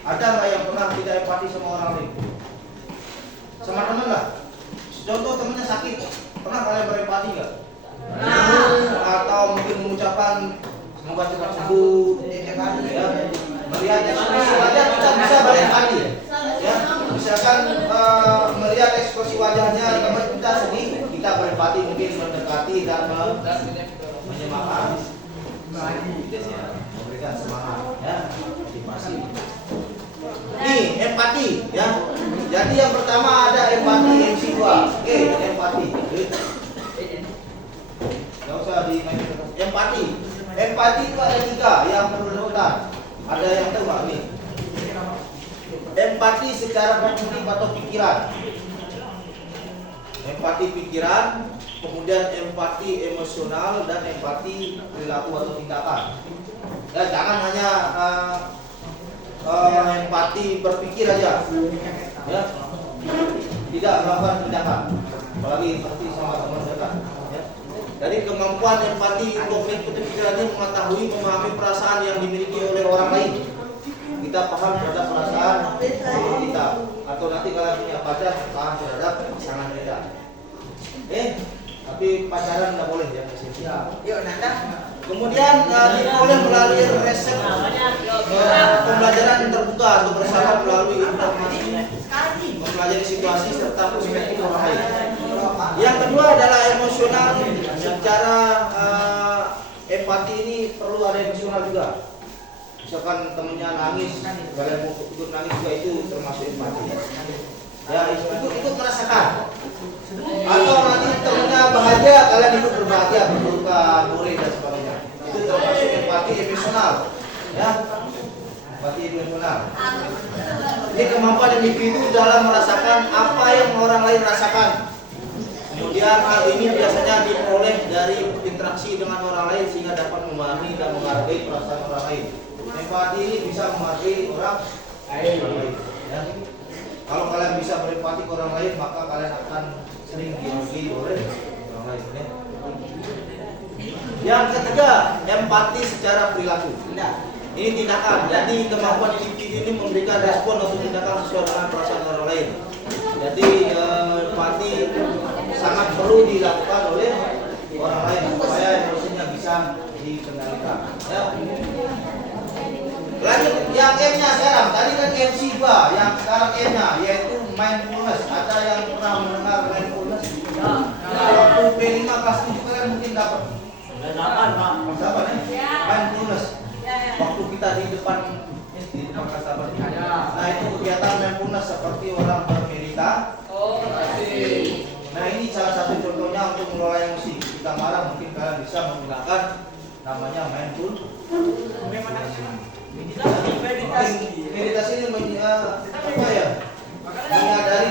Ada nggak yang pernah tidak empati sama orang lain? Sama teman lah. Contoh temennya sakit, pernah kalian berempati nggak? Atau mungkin mengucapkan semoga cepat sembuh, ya. Melihat ekspresi wajah kita bisa berempati, ya. Misalkan melihat ekspresi wajahnya teman kita sedih, kita berempati, mungkin mendekati dan menyemangati, memberikan semangat, ya, motivasi. Nih, empati, ya. Jadi yang pertama ada empati MC 2. Oke, empati. Gak usah dimainin. Empati. Empati itu ada 3 yang perlu dilakukan. Ada yang tahu nggak nih? Empati secara kognitif atau pikiran. Empati pikiran, kemudian empati emosional dan empati perilaku atau tindakan. Ya, jangan hanya empati berpikir aja, ya, tidak melakukan tindakan, apalagi empati sama teman dekat. Ya. Jadi kemampuan empati kognitif pikiran ini mengetahui, memahami perasaan yang dimiliki oleh orang lain. Kita paham terhadap perasaan kita, atau nanti kalau punya pacar paham terhadap pasangan kita. Tapi pacaran nggak boleh ya. Yuk, Nanda. Kemudian diperoleh melalui resep pembelajaran terbuka atau bersama melalui informasi, mempelajari situasi serta perspektif orang lain. Yang kedua adalah emosional. Secara empati ini perlu ada emosional juga. Misalkan temennya nangis, kalian mau ikut nangis juga, itu termasuk empati. Ya, ikut merasakan. Atau nanti temennya bahagia, kalian ikut berbahagia, berduka, murih dan sebagainya. Itu termasuk empati emosional, ya, empati emosional. Ini kemampuan individu dalam merasakan apa yang orang lain rasakan. Kemudian hal ini biasanya diperoleh dari interaksi dengan orang lain sehingga dapat memahami dan menghargai perasaan orang lain. Empati ini bisa menghargai orang lain. Ya. Kalau kalian bisa berempati ke orang lain, maka kalian akan sering dihargai oleh orang lain. Ya. Yang ketiga, empati secara perilaku. Ini tindakan. Jadi kemampuan individu ini memberikan respon atau tindakan sesuai dengan perasaan orang lain. Jadi empati sangat perlu dilakukan oleh orang lain supaya emosinya bisa dikendalikan. Ya. Lanjut, yang M-nya sekarang. Tadi kan MC 2, yang sekarang M-nya yaitu mindfulness. Ada yang pernah mendengar mindfulness? Waktu P5 kelas 7 kalian mungkin dapat. Dapat ya? Mindfulness. Waktu kita di depan kelas 8. Nah, itu kegiatan mindfulness seperti orang bermeditasi. Nah, ini salah satu contohnya untuk mengelola emosi. Kita marah, mungkin kalian bisa menggunakan namanya mindfulness. Meditasi ini menyadari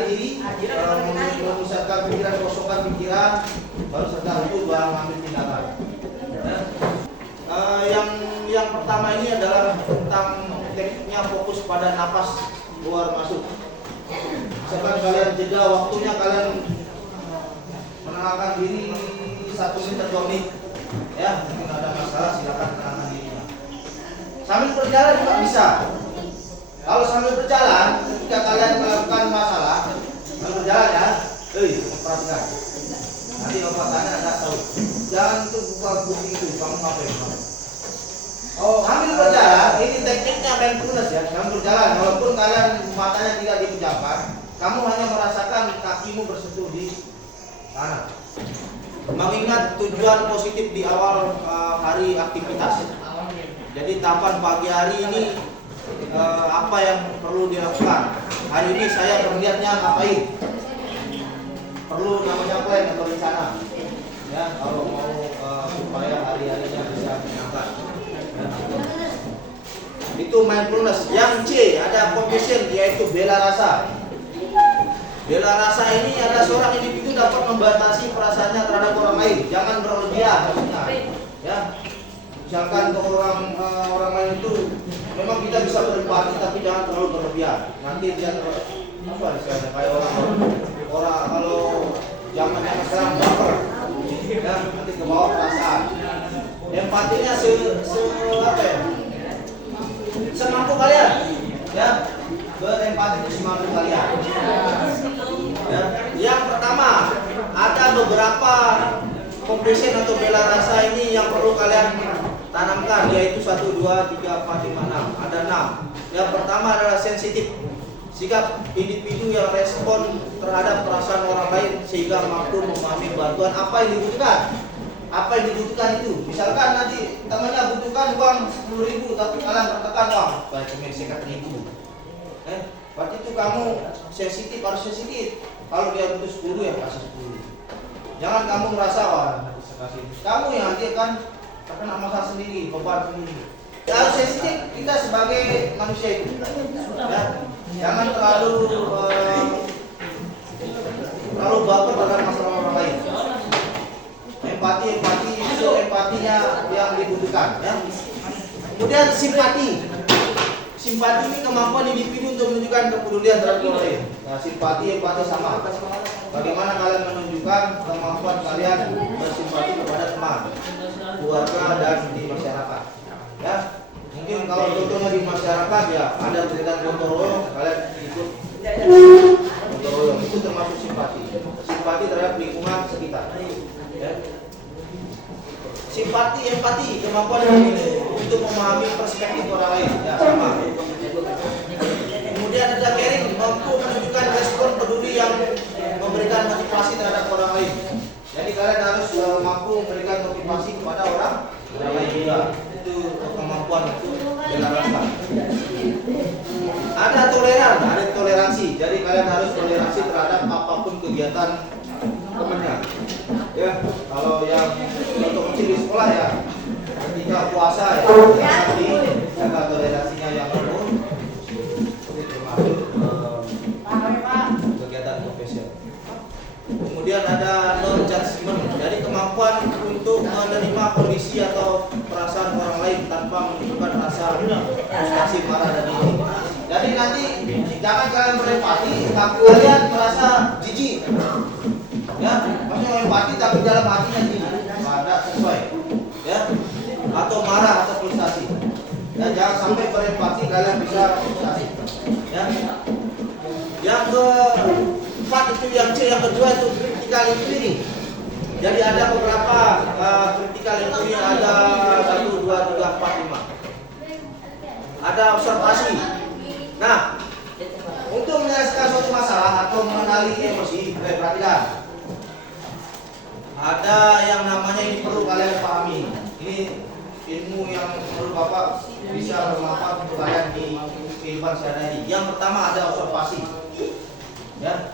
diri, memusatkan pikiran, kosongkan pikiran, baru setelah itu baru mengambil tindakan. Yang pertama ini adalah tentang tekniknya fokus pada napas keluar masuk. Misalkan kalian jeda waktunya, kalian menenangkan diri 1 menit atau 2 menit. Ya, mungkin ada masalah silakan tenangkan diri. Sambil berjalan juga bisa. Kalau sambil berjalan, ketika kalian melakukan masalah, sambil berjalan ya, perhatikan. Nanti bapak tanya nggak tahu. Jangan tuh buka buku itu, kamu ngapain? Sambil berjalan, ini tekniknya mindfulness ya. Sambil berjalan, walaupun kalian matanya tidak dipejamkan, kamu hanya merasakan kakimu bersentuh di tanah. Mengingat tujuan positif di awal hari aktivitas. Jadi tahapan pagi hari ini apa yang perlu dilakukan? Hari ini saya berniatnya ngapain? Perlu namanya plan atau rencana. Ya, kalau mau supaya hari-harinya bisa menyenangkan. Ya. Itu mindfulness. Yang C ada compassion, yaitu bela rasa. Bela rasa ini ada seorang individu dapat membatasi perasaannya terhadap orang lain. Jangan berlebihan maksudnya. Ya. Misalkan ke orang lain itu memang kita bisa berempati tapi jangan terlalu berlebihan. Nanti dia apa istilahnya kayak orang kalau zamannya sekarang baper. Ya, nanti ke bawah perasaan. Empatinya apa ya? Semampu kalian. Ya. Berempati itu semampu kalian. Ya. Yang pertama, ada beberapa kompresen atau bela rasa ini yang perlu kalian tanamkan, yaitu 1, 2, 3, 4, 5, 6. Ada 6. Yang pertama adalah sensitif. Sikap individu yang respon terhadap perasaan orang lain sehingga mampu memahami bantuan apa yang dibutuhkan. Apa yang dibutuhkan itu. Misalkan nanti temannya butuhkan uang 10.000 tapi kalian tertekan uang, baik cuma 1.000. Berarti itu kamu sensitif, harus sensitif. Kalau dia butuh 10 ya kasih 10. Jangan kamu merasa wah kasih. Kamu yang nanti akan terkena masalah sendiri, beban sendiri. Harus sensitif kita sebagai manusia itu. Ya. Jangan terlalu baper terhadap masalah orang lain. Empati itu empatinya yang dibutuhkan. Ya. Kemudian simpati. Simpati ini kemampuan individu untuk menunjukkan kepedulian terhadap orang lain. Nah, simpati, empati sama. Bagaimana kalian menunjukkan kemampuan kalian bersimpati kepada teman, keluarga, dan di masyarakat. Ya, mungkin kalau contohnya di masyarakat ya ada kegiatan gotong royong, kalian ikut gotong royong, itu termasuk simpati. Simpati terhadap lingkungan sekitar. Ya. Simpati, empati, kemampuan individu untuk memahami perspektif orang lain. Ya, sama. Kemudian ada caring, mampu menunjukkan respon peduli yang memberikan motivasi terhadap orang lain. Jadi kalian harus mampu memberikan motivasi kepada orang lain juga. Itu kemampuan itu bela rasa. Ada toleran, ada toleransi. Jadi kalian harus toleransi terhadap apapun kegiatan temannya. Ya, kalau yang untuk kecil di sekolah ya, ketika puasa ya, nanti jaga toleransinya yang penuh. Kegiatan profesional. Kemudian ada non-judgment, jadi kemampuan untuk menerima kondisi atau perasaan orang lain tanpa menunjukkan rasa frustasi, marah dan ini. Jadi nanti jangan kalian berempati tapi kalian merasa jijik. Ya, maksudnya empati tapi dalam hatinya jijik, tidak sesuai. Ya, atau marah atau frustasi. Ya, jangan sampai berempati kalian bisa frustasi. Ya. Yang keempat itu yang C, yang kedua itu critical thinking. Jadi ada beberapa critical thinking, ada 1, 2, 3, 4, 5. Ada observasi. Nah, untuk menyelesaikan suatu masalah atau mengenali emosi, perhatikan. Ada yang namanya ini perlu kalian pahami. Ini ilmu yang menurut Bapak bisa bermanfaat untuk kalian di kehidupan sehari-hari. Yang pertama ada observasi. Ya,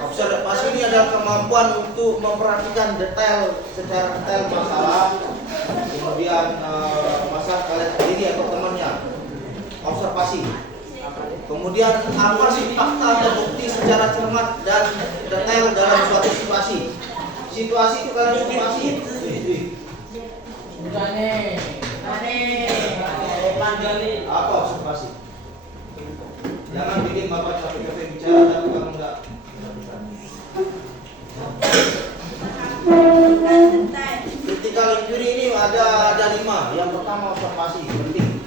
observasi ini adalah kemampuan untuk memperhatikan secara detail masalah, kemudian masalah kalian sendiri atau temannya. Observasi. Kemudian analisis fakta atau bukti secara cermat dan detail dalam suatu situasi. Situasi itu kalian observasi. Apa observasi? Jangan bikin Bapak capek-capek bicara tapi kamu enggak. Critical injury ini ada 5. Yang pertama observasi, penting.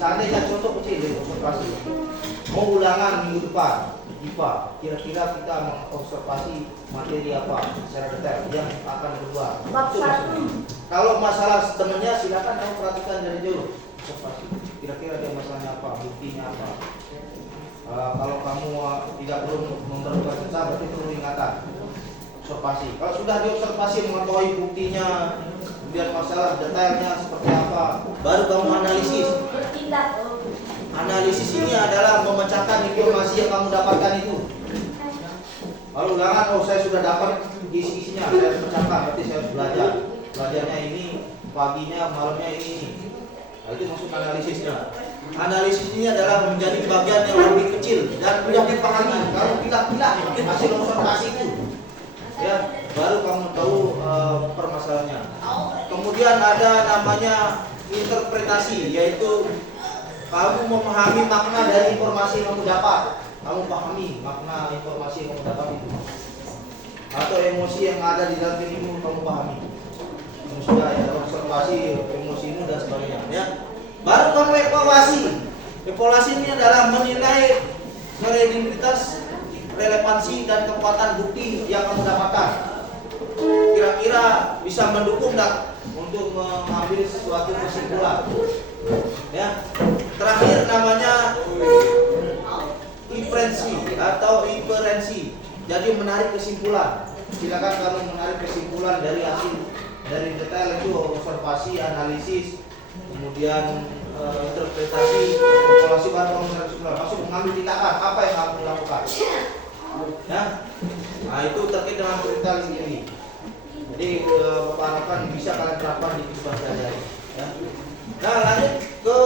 Seandainya contoh kecil observasi. Mau ulangan minggu depan, IPA. Kira-kira kita mengobservasi materi apa secara detail yang akan berubah. Kalau masalah temannya silakan kamu perhatikan dari jauh. Observasi. Kira-kira dia masalahnya apa, buktinya apa. Kalau kamu tidak perlu memperlukan cerita, berarti perlu ingatan. Observasi. Kalau sudah diobservasi mengetahui buktinya, kemudian masalah detailnya seperti apa, baru kamu analisis. Analisis ini adalah memecahkan informasi yang kamu dapatkan itu. Kalau ulangan, saya sudah dapat isi-isinya, saya harus pecahkan, berarti saya harus belajar. Belajarnya ini, paginya, malamnya ini. Nah, itu maksud analisisnya. Analisis ini adalah menjadi bagian yang lebih kecil dan mudah dipahami. Kalau pilak-pilak hasil observasi itu, ya baru kamu tahu permasalahannya. Kemudian ada namanya interpretasi, yaitu kamu memahami makna dari informasi yang kamu dapat. Kamu pahami makna informasi yang kamu dapat itu, atau emosi yang ada di dalam dirimu kamu pahami. Sudah ya, observasi emosimu dan sebagainya. Ya, baru kamu evaluasi. Evaluasi ini adalah menilai kredibilitas, relevansi dan kekuatan bukti yang kamu dapatkan. Kira-kira bisa mendukung tak untuk mengambil suatu kesimpulan. Ya, terakhir namanya inferensi atau inferensi. Jadi menarik kesimpulan. Silakan kamu menarik kesimpulan dari hasil, dari detail itu observasi, analisis, kemudian interpretasi, evaluasi, baru kamu menarik kesimpulan. Masuk mengambil tindakan apa yang kamu lakukan. Ya, nah itu terkait dengan cerita ini. Jadi Bapak harapkan bisa kalian terapkan di kehidupan sehari-hari. Ya. Nah lanjut ke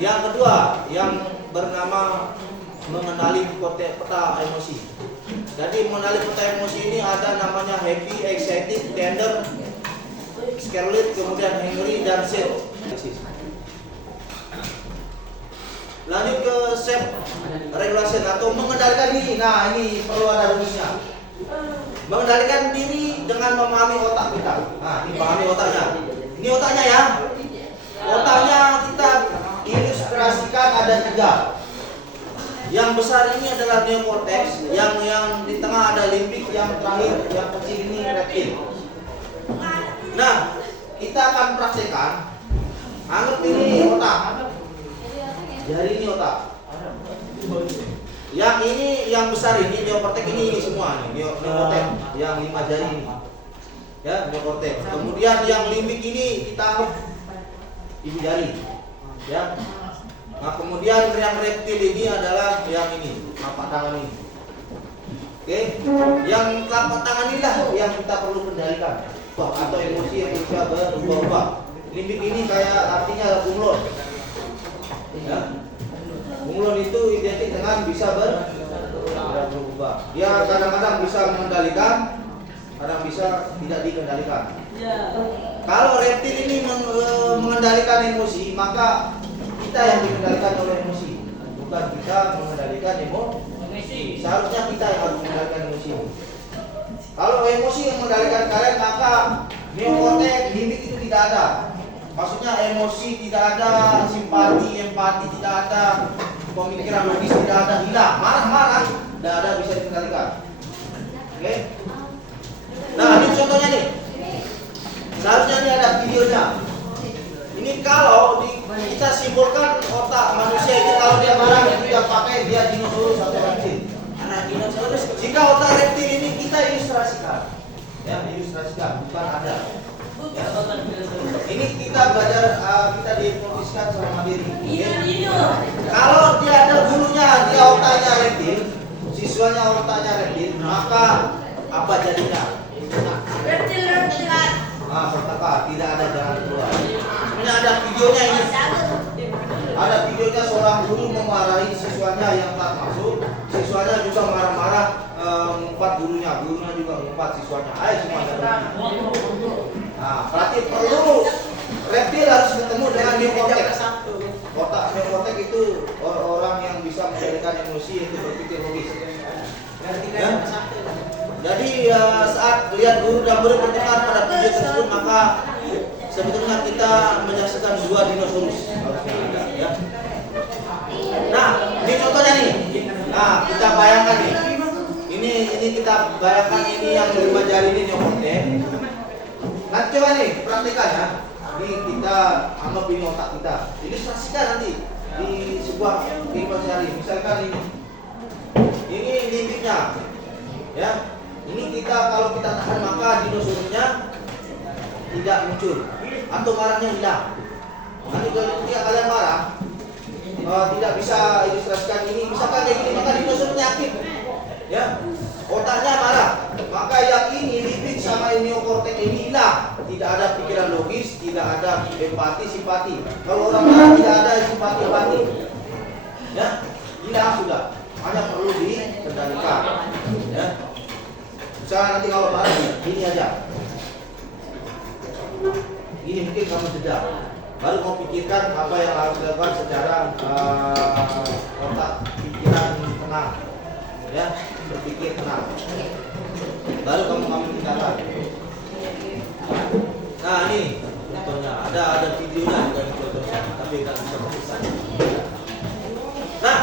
yang kedua, yang bernama mengenali peta emosi. Jadi mengenali peta emosi ini ada namanya happy, excited, tender, scarlet, kemudian angry dan sad. Lanjut ke self regulation atau mengendalikan diri. Nah ini perlu ada rumusnya. Mengendalikan diri dengan memahami otak kita. Nah ini pahami otaknya. Ini otaknya ya. Otaknya kita ilustrasikan ada 3. Yang besar ini adalah neokortex, yang di tengah ada limbik, yang terakhir yang kecil ini reptil. Nah, kita akan praktekkan. Anggap ini otak. Jari ini otak. Yang ini yang besar ini neokortex ini semua nih, neokortex yang 5 jari ini. Ya, neokortex. Kemudian yang limbik ini kita anggap ibu jari. Ya. Nah, kemudian yang reptil ini adalah yang ini, telapak tangan ini. Oke, yang telapak tangan inilah yang kita perlu kendalikan, atau emosi yang bisa berubah-ubah. Limbik ini kayak artinya bunglon. Ya. Bunglon itu identik dengan bisa berubah. Dia kadang-kadang bisa mengendalikan, kadang bisa tidak dikendalikan. Kalau reptil ini mengendalikan emosi, maka kita yang dikendalikan oleh emosi, bukan kita mengendalikan emosi. Seharusnya kita yang harus mengendalikan emosi. Kalau emosi yang mengendalikan kalian, maka neokortex, limbik itu tidak ada. Maksudnya emosi tidak ada, simpati, empati tidak ada, pemikiran logis tidak ada, hilang, marah-marah tidak ada, bisa dikendalikan. Oke? Nah ini contohnya nih. Seharusnya ini ada videonya. Ini kalau kita simpulkan otak manusia itu, kalau dia marah itu yang pakai dia dinosaurus atau reptil. Nah, dinosaurus. Jika otak reptil ini kita ilustrasikan, ya ilustrasikan, bukan ada. Ya. Ini kita belajar, kita dihipnotiskan secara mandiri. Kalau dia ada gurunya, dia otaknya reptil, siswanya otaknya reptil, maka apa jadinya? Reptil. Pertaka, tidak ada jalan keluar. Sebenarnya ada videonya ini. Ada videonya seorang guru memarahi siswanya yang tak masuk. Siswanya juga marah-marah mengumpat gurunya. Gurunya juga mengumpat siswanya. Ayo semua ada. Nah, berarti perlu reptil harus ketemu dengan neokortex. Otak neokortex itu orang yang bisa mengendalikan emosi, itu berpikir logis. Ya? Jadi saat lihat guru dan murid bertengkar pada video tersebut, maka sebetulnya kita menyaksikan 2 dinosaurus. Ya. Nah, ini contohnya nih. Nah, kita bayangkan nih. Ini kita bayangkan ini yang 5 jari ini neokortex. Nanti coba nih praktikannya. Ini kita anggap ini otak kita. Ilustrasikan nanti di sebuah kehidupan sehari. Misalkan ini limbiknya. Ya. Ini kita kalau kita tahan maka dinosaurusnya tidak muncul atau marahnya hilang. Nanti ketika kalian marah tidak bisa ilustrasikan ini, misalkan kayak gini, maka dinosaurusnya aktif. Ya, otaknya marah, maka yang ini limbik sama neokortex ini hilang. Tidak ada pikiran logis, tidak ada empati, simpati. Kalau orang marah tidak ada simpati, empati. nanti kalau marah gini aja. Gini mungkin kamu jeda. Baru mau pikirkan apa yang harus dilakukan secara otak pikiran tenang. Ya, berpikir tenang. Baru kamu ambil tindakan. Nah, ini contohnya. Ada videonya bukan contohnya, tapi nggak bisa fokusan. Nah,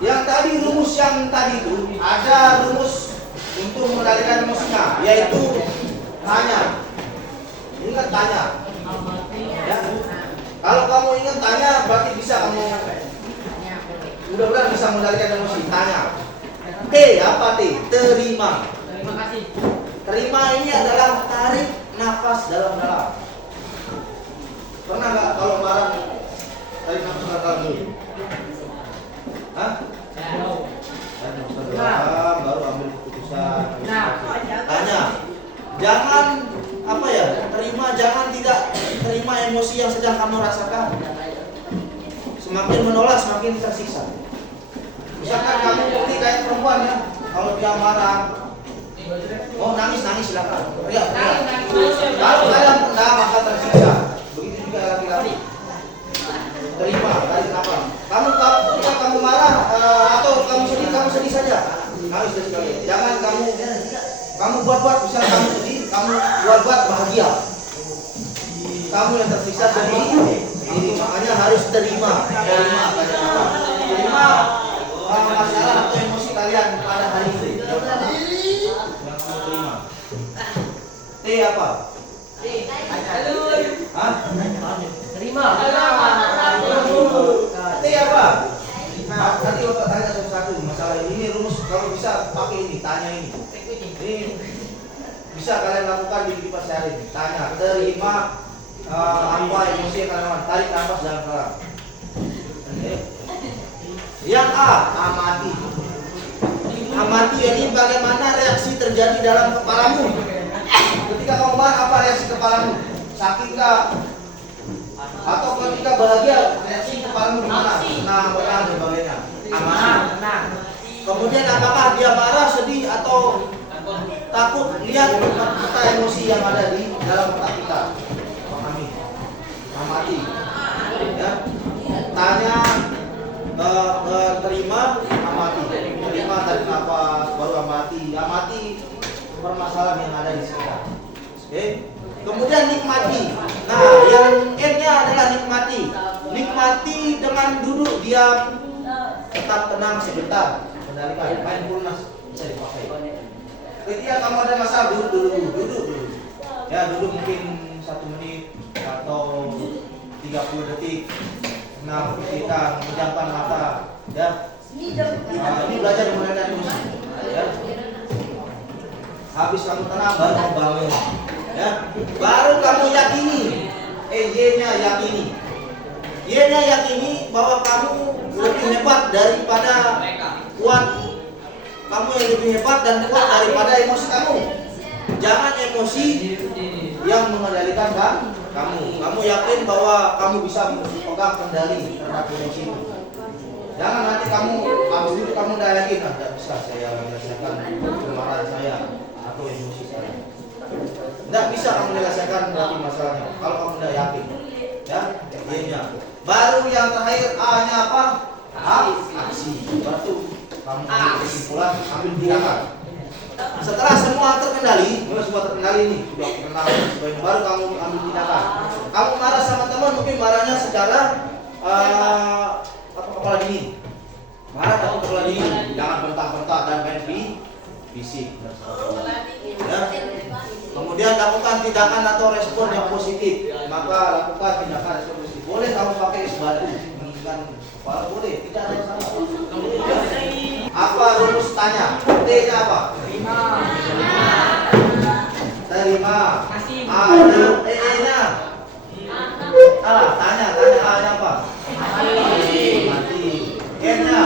yang tadi rumus yang tadi itu ada rumus untuk mengendalikan emosinya, yaitu tanya. Ingat tanya. Ya. Kalau kamu ingat tanya, berarti bisa kamu mudah-mudahan bisa mengendalikan emosi. Tanya. T apa T? Terima. Terima kasih. Terima ini adalah tarik nafas dalam-dalam. Pernah nggak kalau marah tarik nafas dalam-dalam dulu? Hah? Tarik nafas dalam, baru ambil keputusan. Tanya. Jangan apa ya? Terima, jangan tidak terima emosi yang sedang kamu rasakan. Semakin menolak, semakin tersiksa. Misalkan kamu bukti kayak perempuan ya, kalau dia marah, oh nangis silakan. Teriak. Kalau kalian pernah maka tersiksa. Begitu juga laki-laki. Terima, tarik nafas. Ketika kamu marah atau kamu sedih saja. Nangis sekali. Jangan kamu buat bisa kamu sedih, kamu buat bahagia. Kamu yang tersiksa sedih. Ini makanya harus terima masalah atau emosi kalian pada hari ini. Yang kamu terima. T apa? Hah? Terima. T apa? Nanti Bapak tanya satu-satu masalah ini. Ini rumus kalau bisa pakai ini, tanya ini. Ini bisa kalian lakukan di kehidupan sehari-hari. Tanya, terima apa emosi yang kalian lakukan. Tarik nafas dalam-dalam. Yang A, amati. Amati ini bagaimana reaksi terjadi dalam kepalamu. Ketika kamu marah, apa reaksi kepalamu? Sakit kah? Atau ketika bahagia, reaksi kepalamu gimana? Tenang, tenang dan sebagainya. Amati. Kemudian apakah dia marah, sedih atau takut? Lihat peta emosi yang ada di dalam otak kita. Pahami. Amati. Ya. Tanya, terima, amati. Terima, tarik nafas, baru amati. Amati permasalahan yang ada di sekitar. Oke. Kemudian nikmati. Nah, yang N-nya adalah nikmati. Nikmati dengan duduk diam, tetap tenang sebentar. Kendalikan. Mindfulness bisa dipakai. Ketika kamu ada masalah, duduk dulu. Ya, duduk mungkin 1 menit atau 30 detik. Nah, kita menjamkan mata, ya. Ini belajar mengenai emosi, ya. Habis kamu tenang, baru kamu bangun, ya. Baru kamu yakini, Y-nya yakini. Y-nya yakini bahwa kamu lebih hebat daripada kuat. Kamu yang lebih hebat dan kuat daripada emosi kamu. Jangan emosi yang mengendalikan kamu. Kamu yakin bahwa kamu bisa memegang kendali terhadap emosimu. Jangan nanti kamu habis itu kamu udah yakin, tidak bisa saya menyelesaikan kemarahan saya atau emosi saya. Tidak bisa kamu menyelesaikan berarti masalahnya. Kalau kamu udah yakin, ya, Y-nya. Baru yang terakhir A-nya apa? Aksi. Berarti kamu ambil kesimpulan, ambil tindakan. Setelah semua terkendali nih, sudah kenal sebagai baru kamu ambil tindakan. Kamu marah sama teman, mungkin marahnya secara kepala dingin. Marah tapi kepala dingin, jangan bentak-bentak dan main fisik. Ya. Kemudian lakukan tindakan atau respon yang positif. Maka lakukan tindakan respon positif. Boleh kamu pakai es batu, menginginkan kepala boleh, tidak ada masalah. Apa rumus tanya? T-nya apa? Terima. A-nya, E-nya. Tanya A-nya apa? Mati. N-nya.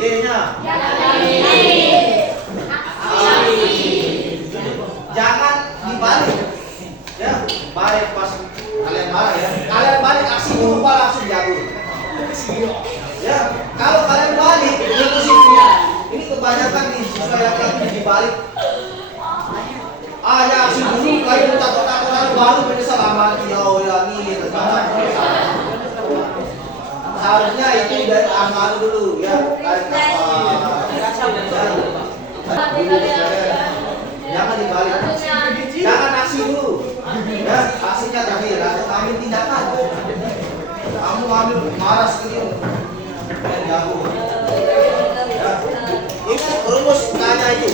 Y-nya. Jangan dibalik. Ya, balik pas kalian marah ya. Kalian balik aksi berupa langsung jatuh. Ya, kalau kalian balik ini kebanyakan nih siswa yang dibalik. Ya si dulu kayak tato-tatoan baru menyesal sama dia ulangi seharusnya itu dari amal dulu ya. Jangan dibalik. Jangan aksi dulu. Ya, aksinya terakhir. Langsung ambil tindakan. Kamu ambil marah sekali. Dan jago. Ya. Ingat rumus tanya itu.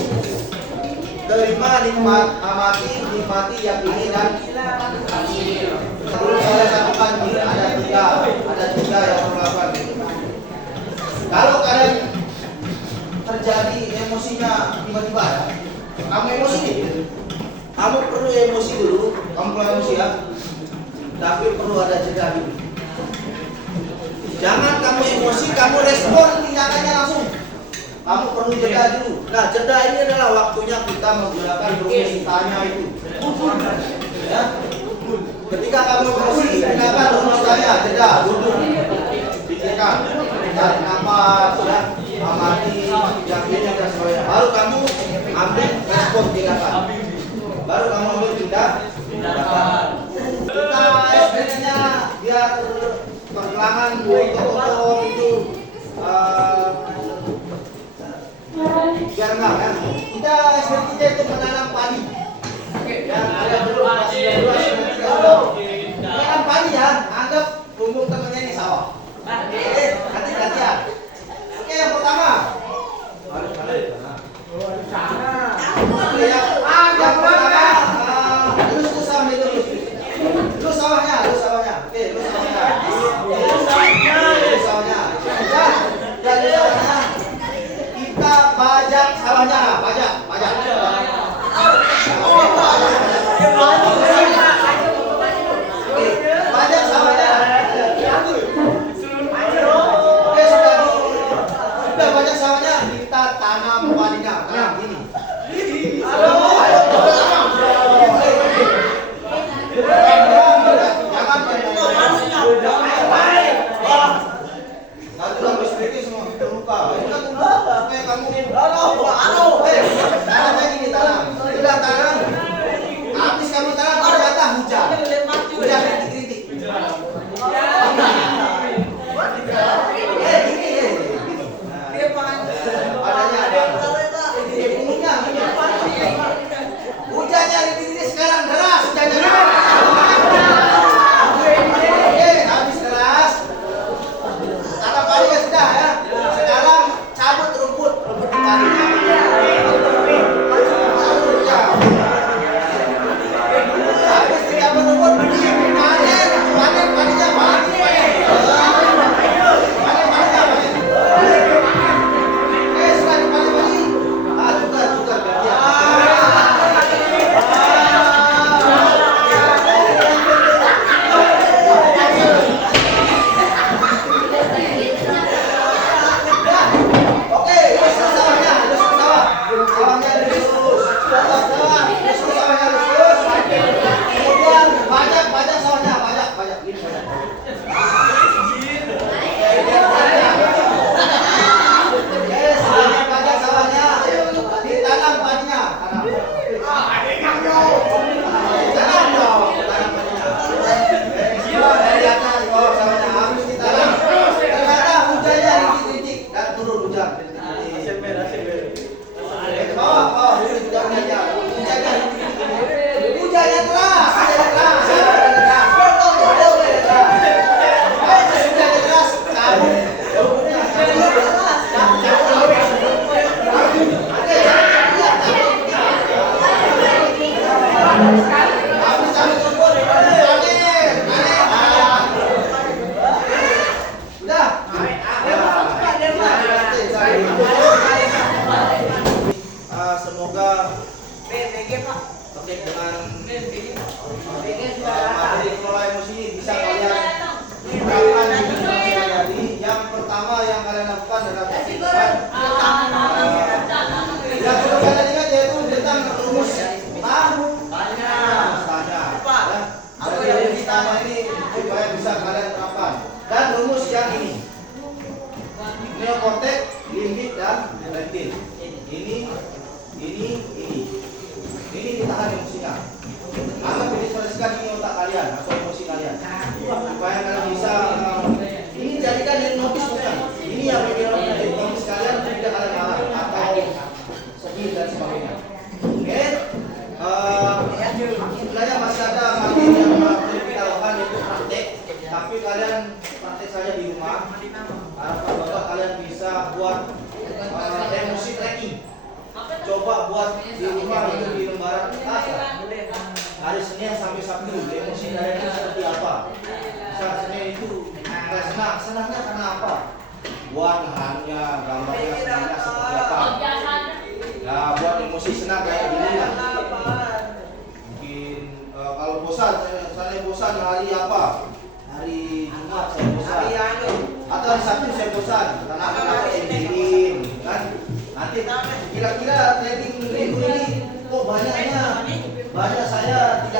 Terima, nikmati, yakini dan terus saya satukan ada tiga yang melakukan. Kalau kalian terjadi emosinya tiba-tiba ya, kamu emosi nih, kamu perlu emosi dulu, kamu perlu emosi ya, tapi perlu ada jeda dulu. Jangan kamu emosi, kamu respon tindakannya langsung. Kamu perlu jeda dulu. Nah, jeda ini adalah waktunya kita menggunakan rumus tanya itu. Ya. Ketika kamu emosi, gunakan rumus tanya, jeda, duduk, pikirkan, tarik nafas, ya, amati, yakini dan sebagainya. Baru kamu ambil respon tindakan. Baru kamu ambil tindakan. Kita SPN-nya biar pergelangan foto itu biar enggak ya. Kita SPN kita itu menanam padi. Ya, ada dulu menanam padi ya. Anggap punggung temennya ini sawah. Hati-hati ya. Oke, yang pertama. Yang pertama, lurus sawahnya dulu. Lurus sawahnya. Oke, lurus sawahnya. Lurus sawahnya. Ya, lurus sawahnya. Kita bajak sawahnya, bajak. Bajak sawahnya. Oke, sudah bajak sawahnya, kita tanam padinya. Tanam gini. Hujannya ini sekarang deras, hujannya oke, habis deras. Tanam padi sudah ya. Sekarang cabut rumput dicari. Habis dicabut rumput, panen padinya, panen. Sudah dipanen padi. Tukar semoga terkait dengan materi kelola emosi ini bisa kalian terapkan di situasi yang tadi. Yang pertama yang kalian lakukan adalah yang perlu kalian ingat yaitu tentang rumus tanya. Jadi rumus tanya ini supaya bisa kalian terapkan. Dan rumus yang ini neokortex, limbik dan reptil. Ini tahan emosinya. Anggap visualisasikan ini otak kalian atau emosi kalian. Supaya kalian bisa ini jadikan yang notice bukan. Ini yang menjadi notice kalian tidak kalian marah atau sedih dan sebagainya. Oke. Sebenarnya masih ada materi yang perlu kita lakukan yaitu praktek. Tapi kalian praktek saja di rumah. Harapan Bapak kalian bisa buat emosi tracking. Coba buat di rumah itu di lembaran kertas ya. Hari Senin sampai Sabtu emosi kalian itu seperti apa? Misal Senin itu kayak senang, senangnya karena apa? Buat nahannya, gambarnya senangnya seperti apa? Ya buat emosi senang kayak gini lah. Mungkin kalau bosan, saya bosan hari apa? Hari Jumat saya bosan. Atau hari Sabtu saya bosan karena apa sendiriin kan? Nanti kira-kira training minggu ini kok banyak saya